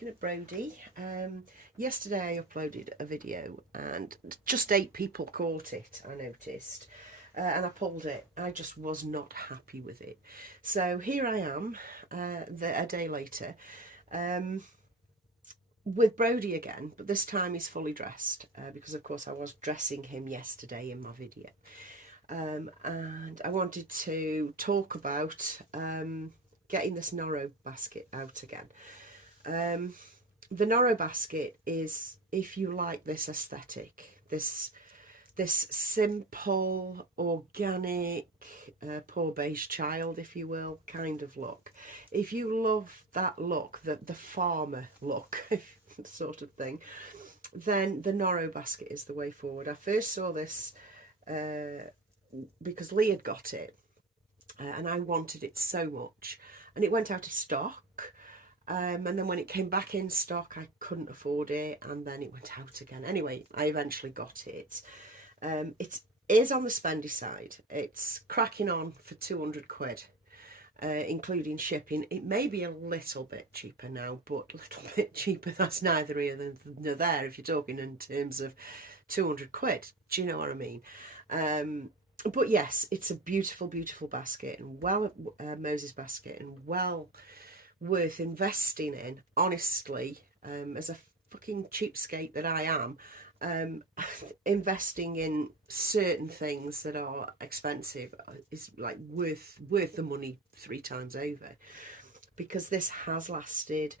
looking at Brody. Yesterday I uploaded a video and just 8 people caught it, I noticed. And I pulled it. I just was not happy with it. So here I am, a day later, with Brody again, but this time he's fully dressed, because of course I was dressing him yesterday in my video. And I wanted to talk about getting this Noro basket out again. The Noro basket is, if you like this aesthetic, this simple, organic, poor beige child, if you will, kind of look. If you love that look, the farmer look sort of thing, then the Noro basket is the way forward. I first saw this because Lee had got it, and I wanted it so much, and it went out of stock. And then when it came back in stock, I couldn't afford it, and then it went out again. Anyway, I eventually got it. It is on the spendy side. It's cracking on for 200 quid, including shipping. It may be a little bit cheaper now, but a little bit cheaper, that's neither here nor there if you're talking in terms of 200 quid. Do you know what I mean? But yes, it's a beautiful, beautiful basket, and Moses basket, and well worth investing in, honestly. As a fucking cheapskate that I am, investing in certain things that are expensive is like worth the money 3 times over, because this has lasted.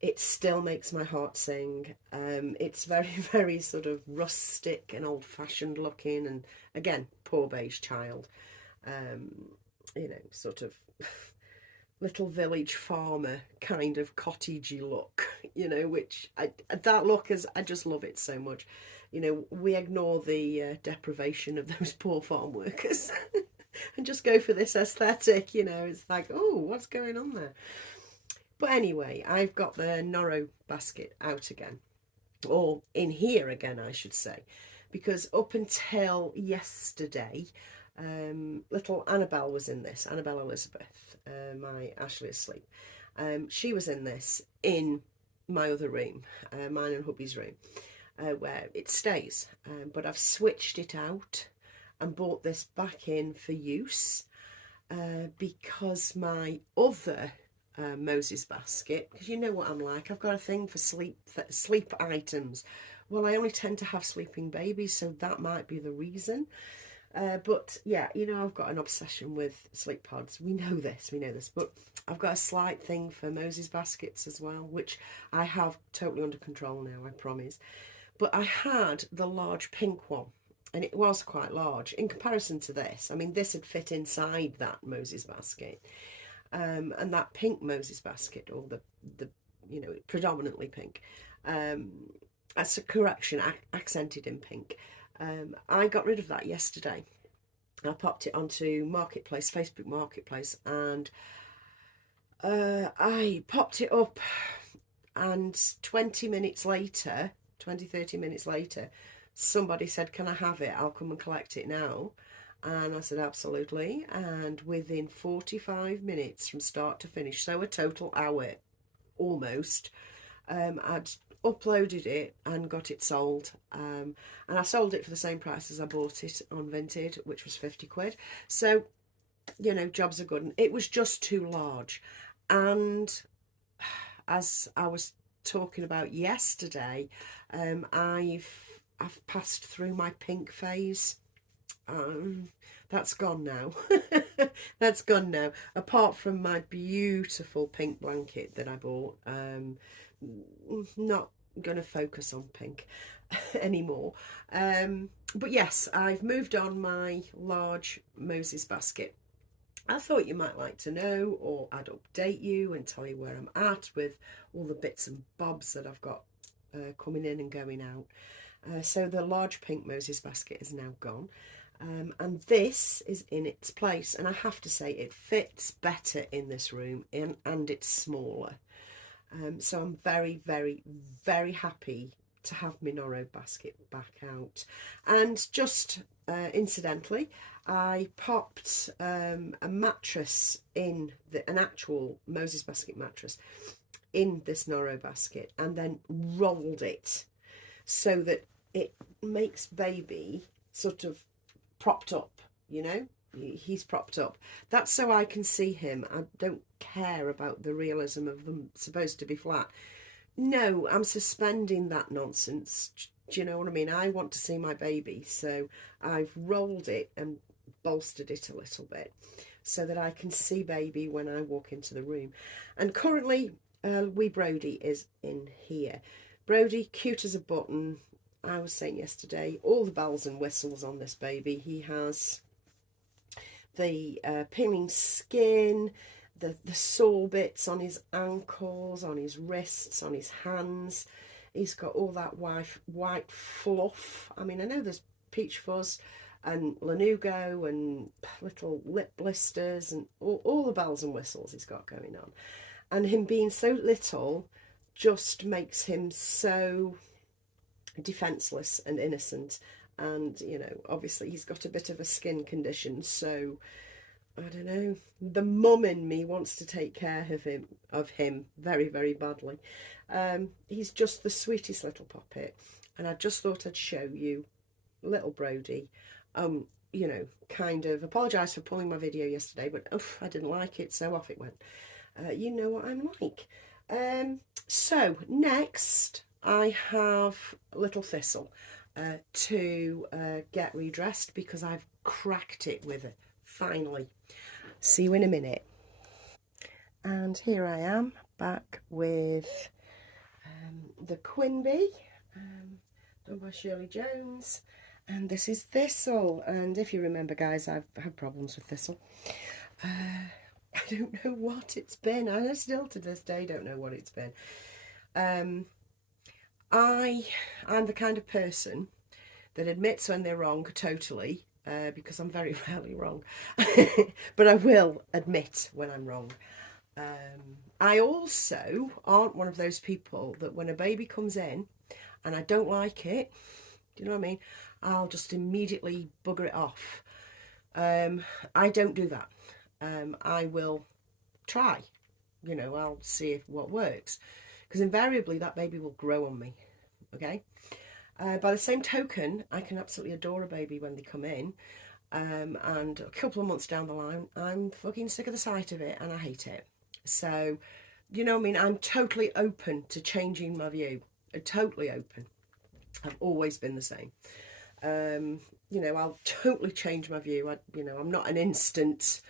It still makes my heart sing. It's very, very sort of rustic and old-fashioned looking, and again, poor beige child, you know, sort of little village farmer kind of cottagey look, you know, which that look is, I just love it so much. You know, we ignore the deprivation of those poor farm workers and just go for this aesthetic, you know. It's like, oh, what's going on there? But anyway, I've got the Noro basket out again, or in here again, I should say, because up until yesterday, little Annabelle was in this, Annabelle Elizabeth, my Ashley asleep. She was in this in my other room, mine and hubby's room, where it stays. But I've switched it out and brought this back in for use, because my other Moses basket, because you know what I'm like, I've got a thing for sleep items. Well, I only tend to have sleeping babies, so that might be the reason. But yeah, you know, I've got an obsession with sleep pods. We know this, but I've got a slight thing for Moses baskets as well, which I have totally under control now, I promise. But I had the large pink one, and it was quite large in comparison to this. I mean, this had fit inside that Moses basket. And that pink Moses basket, or the you know, predominantly pink, that's a correction, accented in pink. I got rid of that yesterday. I popped it onto Marketplace, Facebook Marketplace, and I popped it up, and 30 minutes later, somebody said, can I have it? I'll come and collect it now. And I said, absolutely. And within 45 minutes from start to finish, so a total hour almost, I'd uploaded it and got it sold. And I sold it for the same price as I bought it on Vinted, which was 50 quid. So, you know, jobs are good. And it was just too large. And as I was talking about yesterday, I've passed through my pink phase. That's gone now. That's gone now, apart from my beautiful pink blanket that I bought. Not gonna focus on pink anymore. But yes, I've moved on my large Moses basket. I thought you might like to know, or I'd update you and tell you where I'm at with all the bits and bobs that I've got coming in and going out. So the large pink Moses basket is now gone. And this is in its place, and I have to say it fits better in this room, and it's smaller. So I'm very, very, very happy to have my Noro basket back out. And just incidentally, I popped a mattress in, an actual Moses basket mattress in this Noro basket and then rolled it so that it makes baby sort of propped up, you know? He's propped up. That's so I can see him. I don't care about the realism of them supposed to be flat. No, I'm suspending that nonsense. Do you know what I mean? I want to see my baby, so I've rolled it and bolstered it a little bit so that I can see baby when I walk into the room. And currently, wee Brody is in here. Brody, cute as a button. I was saying yesterday, all the bells and whistles on this baby. He has the peeling skin, the sore bits on his ankles, on his wrists, on his hands. He's got all that white fluff. I mean, I know there's peach fuzz and lanugo and little lip blisters and all the bells and whistles he's got going on. And him being so little just makes him so defenseless and innocent. And, you know, obviously he's got a bit of a skin condition, so I don't know, the mum in me wants to take care of him very, very badly. He's just the sweetest little puppet, and I just thought I'd show you little Brody. You know, kind of apologise for pulling my video yesterday, but I didn't like it, so off it went. You know what I'm like. So next I have little Thistle to get redressed because I've cracked it with it finally. See you in a minute. And here I am back with the Quinbee, done by Shirley Jones, and this is Thistle. And if you remember, guys, I've had problems with Thistle. I don't know what it's been. I still to this day don't know what it's been. I'm the kind of person that admits when they're wrong totally, because I'm very rarely wrong, but I will admit when I'm wrong. I also aren't one of those people that when a baby comes in and I don't like it, do you know what I mean, I'll just immediately bugger it off. I don't do that. I will try, you know, I'll see if what works, because invariably that baby will grow on me, okay? By the same token, I can absolutely adore a baby when they come in, and a couple of months down the line, I'm fucking sick of the sight of it and I hate it. So, you know what I mean? I'm totally open to changing my view. Totally open. I've always been the same. You know, I'll totally change my view. You know, I'm not an instant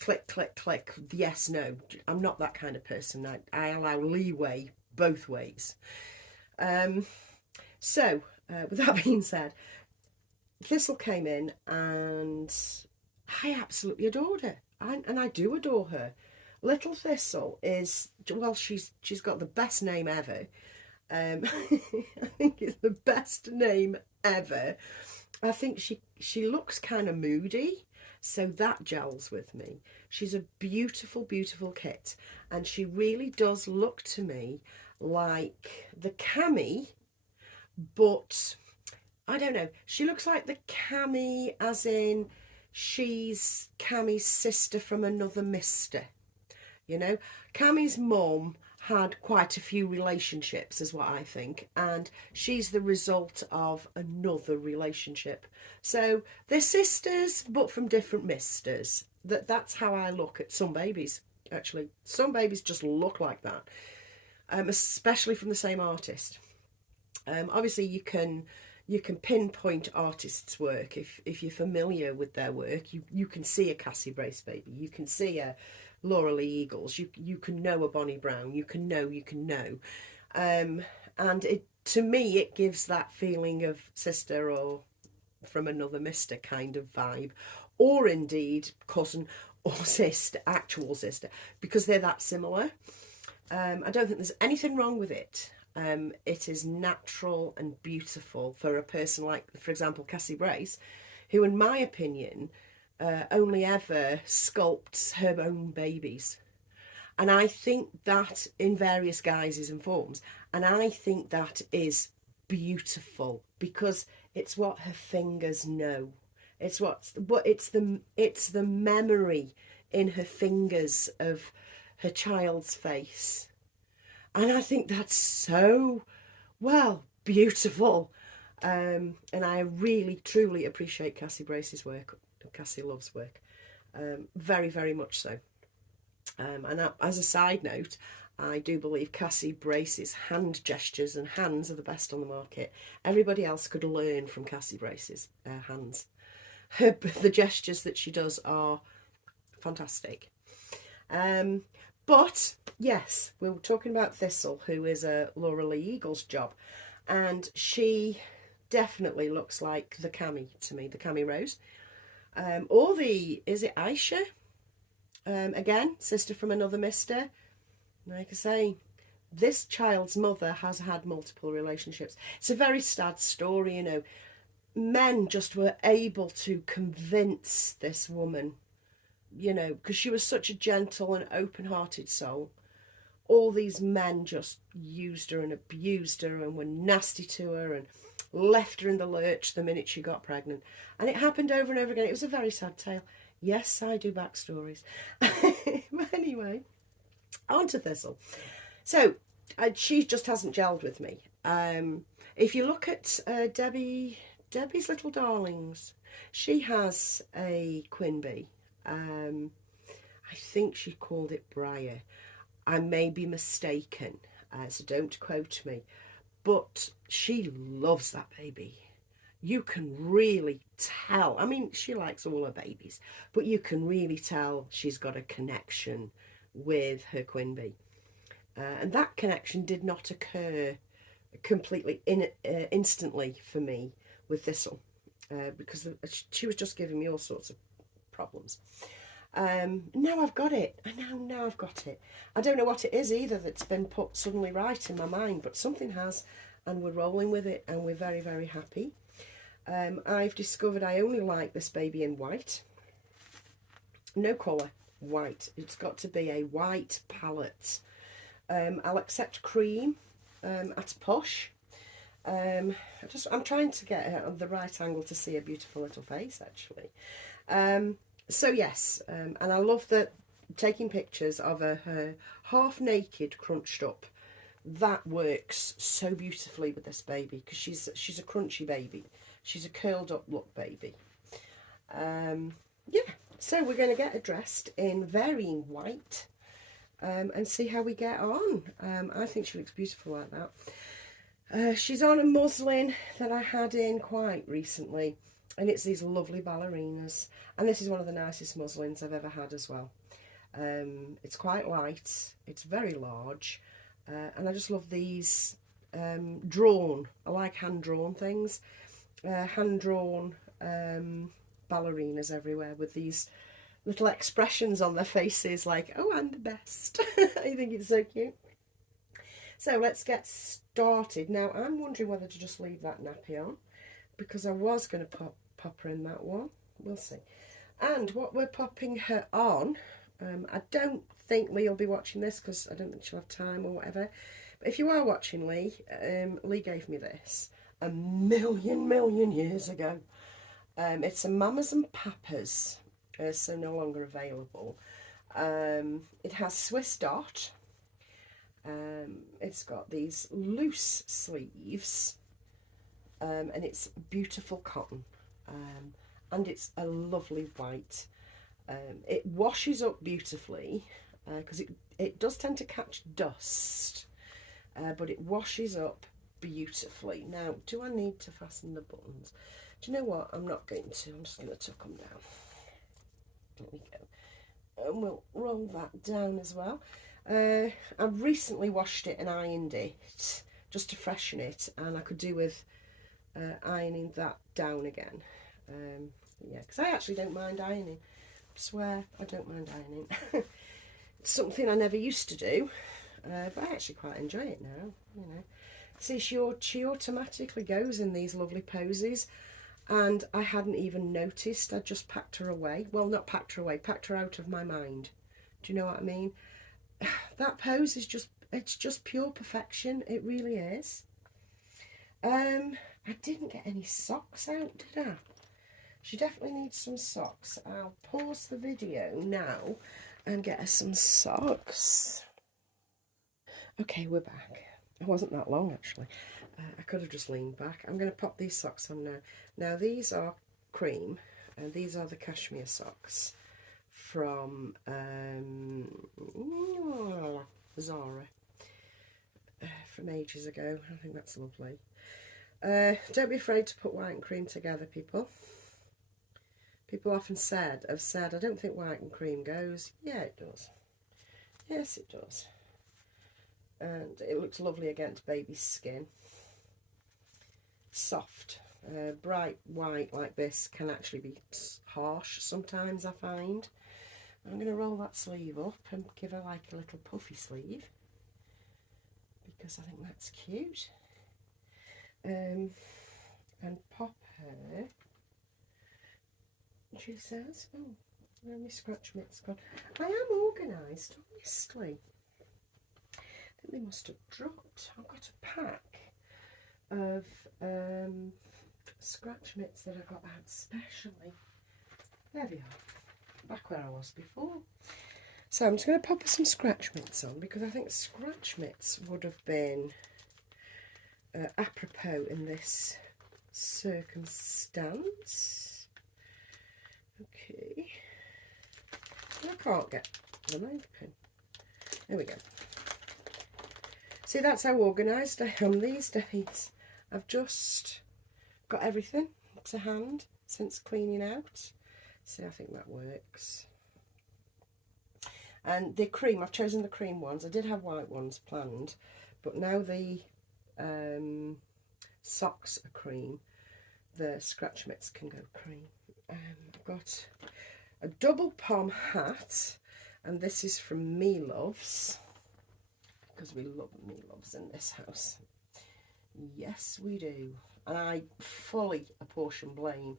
click, click, click, yes, no. I'm not that kind of person. I allow leeway both ways. So, with that being said, Thistle came in and I absolutely adored her. And I do adore her. Little Thistle is, well, she's got the best name ever. I think it's the best name ever. I think she looks kind of moody, so that gels with me. She's a beautiful, beautiful kit, and she really does look to me like the Cammy, but I don't know. She looks like the Cammy as in she's Cammy's sister from another mister. You know, Cammy's mum had quite a few relationships, is what I think, and she's the result of another relationship. So they're sisters, but from different misters. That's how I look at some babies. Actually, some babies just look like that, especially from the same artist. Obviously, you can pinpoint artists' work if you're familiar with their work. You can see a Cassie Brace baby. You can see a Laura Lee Eagles. You can know a Bonnie Brown. You can know. And it, to me, it gives that feeling of sister or from another mister kind of vibe, or indeed cousin or sister, actual sister, because they're that similar. I don't think there's anything wrong with it. It is natural and beautiful for a person like, for example, Cassie Brace, who, in my opinion, only ever sculpts her own babies. And I think that in various guises and forms. And I think that is beautiful because it's what her fingers know. It's the memory in her fingers of her child's face. And I think that's so, well, beautiful. And I really, truly appreciate Cassie Brace's work, Cassie Love's work. Very, very much so. And as a side note, I do believe Cassie Brace's hand gestures and hands are the best on the market. Everybody else could learn from Cassie Brace's hands. The gestures that she does are fantastic. But yes, we were talking about Thistle, who is a Laura Lee Eagle's job, and she definitely looks like the Cami to me, the Cami Rose. Or is it Aisha? Again, sister from another mister. Like I say, this child's mother has had multiple relationships. It's a very sad story, you know. Men just were able to convince this woman, you know, because she was such a gentle and open-hearted soul. All these men just used her and abused her and were nasty to her and left her in the lurch the minute she got pregnant. And it happened over and over again. It was a very sad tale. Yes, I do backstories. But anyway, on to Thistle. So, she just hasn't gelled with me. If you look at Debbie's Little Darlings, she has a Quinbee. I think she called it Briar. I may be mistaken, so don't quote me. But she loves that baby. You can really tell. I mean, she likes all her babies, but you can really tell she's got a connection with her Quinbee. And that connection did not occur completely instantly for me with Thistle, because she was just giving me all sorts of problems. Now I've got it. Now I've got it. I don't know what it is either that's been put suddenly right in my mind, but something has, and we're rolling with it, and we're very, very happy. I've discovered I only like this baby in white. No colour, white. It's got to be a white palette. I'll accept cream at a push. I'm trying to get her on the right angle to see a beautiful little face, actually. So yes, and I love that taking pictures of her half naked, crunched up. That works so beautifully with this baby because she's a crunchy baby. She's a curled up look baby. Yeah, so we're going to get her dressed in varying white and see how we get on. I think she looks beautiful like that. She's on a muslin that I had in quite recently, and it's these lovely ballerinas, and this is one of the nicest muslins I've ever had as well. It's quite light, it's very large, and I just love these drawn. I like hand-drawn things. Hand-drawn ballerinas everywhere with these little expressions on their faces like, oh, I'm the best. I think it's so cute. So let's get started. Now I'm wondering whether to just leave that nappy on, because I was going to pop her in that one. We'll see. And what we're popping her on, I don't think Lee will be watching this because I don't think she'll have time or whatever. But if you are watching Lee, Lee gave me this a million years ago. It's a Mamas and Papas, so no longer available. It has Swiss dot. It's got these loose sleeves, and it's beautiful cotton, and it's a lovely white. It washes up beautifully because it does tend to catch dust, but it washes up beautifully. Now, do I need to fasten the buttons? Do you know what? I'm not going to. I'm just going to tuck them down. There we go. And we'll roll that down as well. I've recently washed it and ironed it just to freshen it, and I could do with ironing that down again. Yeah, because I actually don't mind ironing. I swear I don't mind ironing. It's something I never used to do, but I actually quite enjoy it now. You know, see, she automatically goes in these lovely poses, and I hadn't even noticed. I just packed her away. Well, not packed her away, packed her out of my mind. Do you know what I mean? That pose is it's just pure perfection. It really is. I didn't get any socks out, did I? She definitely needs some socks. I'll pause the video now and get her some socks. Okay, we're back. It wasn't that long actually. I could have just leaned back. I'm going to pop these socks on now. Now these are cream, and these are the cashmere socks from Zara from ages ago. I think that's lovely. Don't be afraid to put white and cream together, people. People often have said, I don't think white and cream goes. Yeah, it does. Yes, it does. And it looks lovely against baby's skin. Soft. Bright white like this can actually be harsh sometimes, I find. I'm going to roll that sleeve up and give her like a little puffy sleeve, because I think that's cute. And pop her. She says, oh, where are my scratch mitts gone? I am organised, honestly. I think they must have dropped. I've got a pack of scratch mitts that I got out specially. There they are, back where I was before. So I'm just going to pop some scratch mitts on, because I think scratch mitts would have been apropos in this circumstance. Okay, I can't get them open. There we go. See, that's how organised I am these days. I've just got everything to hand since cleaning out. So I think that works. And the cream, I've chosen the cream ones. I did have white ones planned, but now the socks are cream. The scratch mitts can go cream. I've got a double palm hat, and this is from Me Loves, because we love Me Loves in this house. Yes, we do. And I fully apportion blame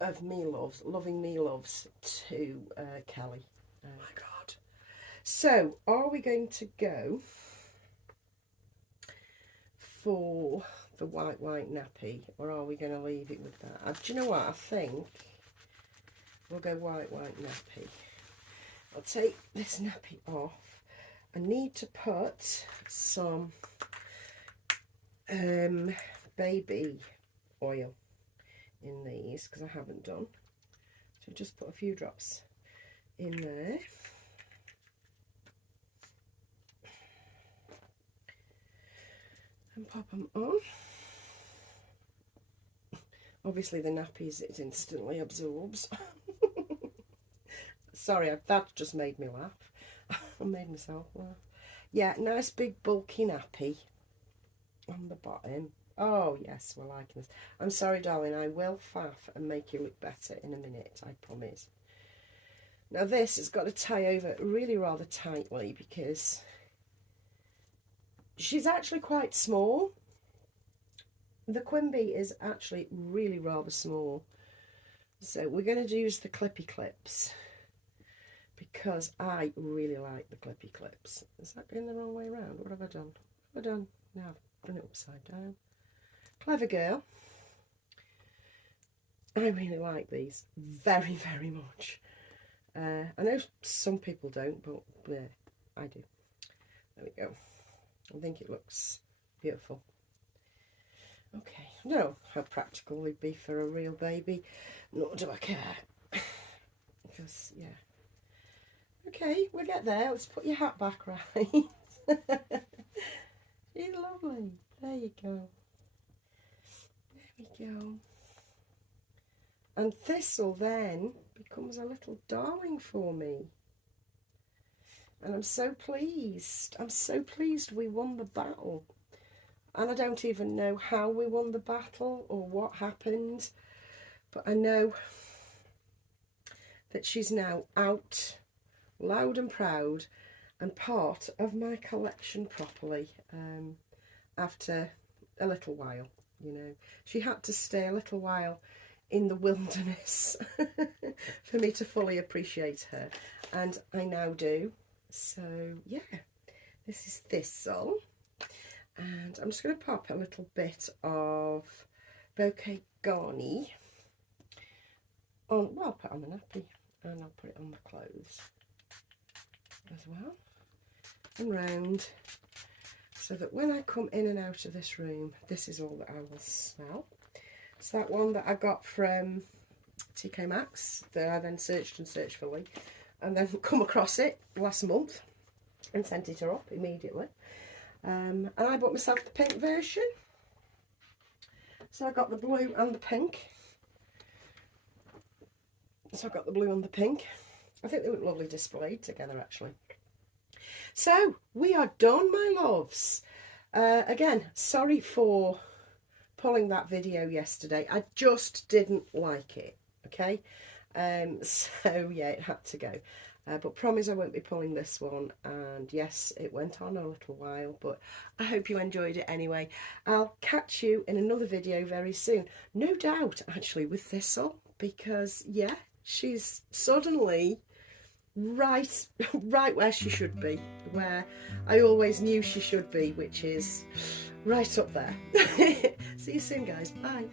of Me Loves, loving Me Loves, to Kelly. Oh my God. So, are we going to go for the white nappy, or are we going to leave it with that? Do you know what? I think we'll go white nappy. I'll take this nappy off. I need to put some baby oil in these, because I haven't done. So just put a few drops in there. And pop them on. Obviously the nappies it instantly absorbs. Sorry, that just made me laugh. I made myself laugh. Yeah, nice big bulky nappy on the bottom. Oh yes, we're liking this. I'm sorry darling, I will faff and make you look better in a minute, I promise. Now this has got to tie over really rather tightly, because she's actually quite small. The Quinbee is actually really rather small. So we're going to use the clippy clips, because I really like the clippy clips. Is that going the wrong way around? What have I done? What have I done? No, I've done it upside down. Clever girl. I really like these very, very much. I know some people don't, but yeah, I do. There we go. I think it looks beautiful. Okay, I don't know how practical it'd be for a real baby, nor do I care. Because, yeah. Okay, we'll get there. Let's put your hat back right. She's lovely. There you go. There we go. And Thistle then becomes a little darling for me. And I'm so pleased. I'm so pleased we won the battle. And I don't even know how we won the battle or what happened. But I know that she's now out, loud and proud, and part of my collection properly, after a little while, you know. She had to stay a little while in the wilderness for me to fully appreciate her, and I now do. So yeah, this is Thistle, and I'm just going to pop a little bit of Bouquet Garni on, well, I'll put it on the nappy, and I'll put it on my clothes as well, and round so that when I come in and out of this room, this is all that I will smell. It's that one that I got from TK Maxx that I then searched and searched for, and then come across it last month and sent it her up immediately. And I bought myself the pink version. So I got the blue and the pink. So I got the blue and the pink. I think they look lovely displayed together, actually. So we are done, my loves. Again, sorry for pulling that video yesterday. I just didn't like it, okay? So yeah, it had to go. But promise I won't be pulling this one. And yes, it went on a little while, but I hope you enjoyed it anyway. I'll catch you in another video very soon. No doubt, actually, with Thistle, because yeah, she's suddenly right where she should be, where I always knew she should be, which is right up there. See you soon, guys. Bye.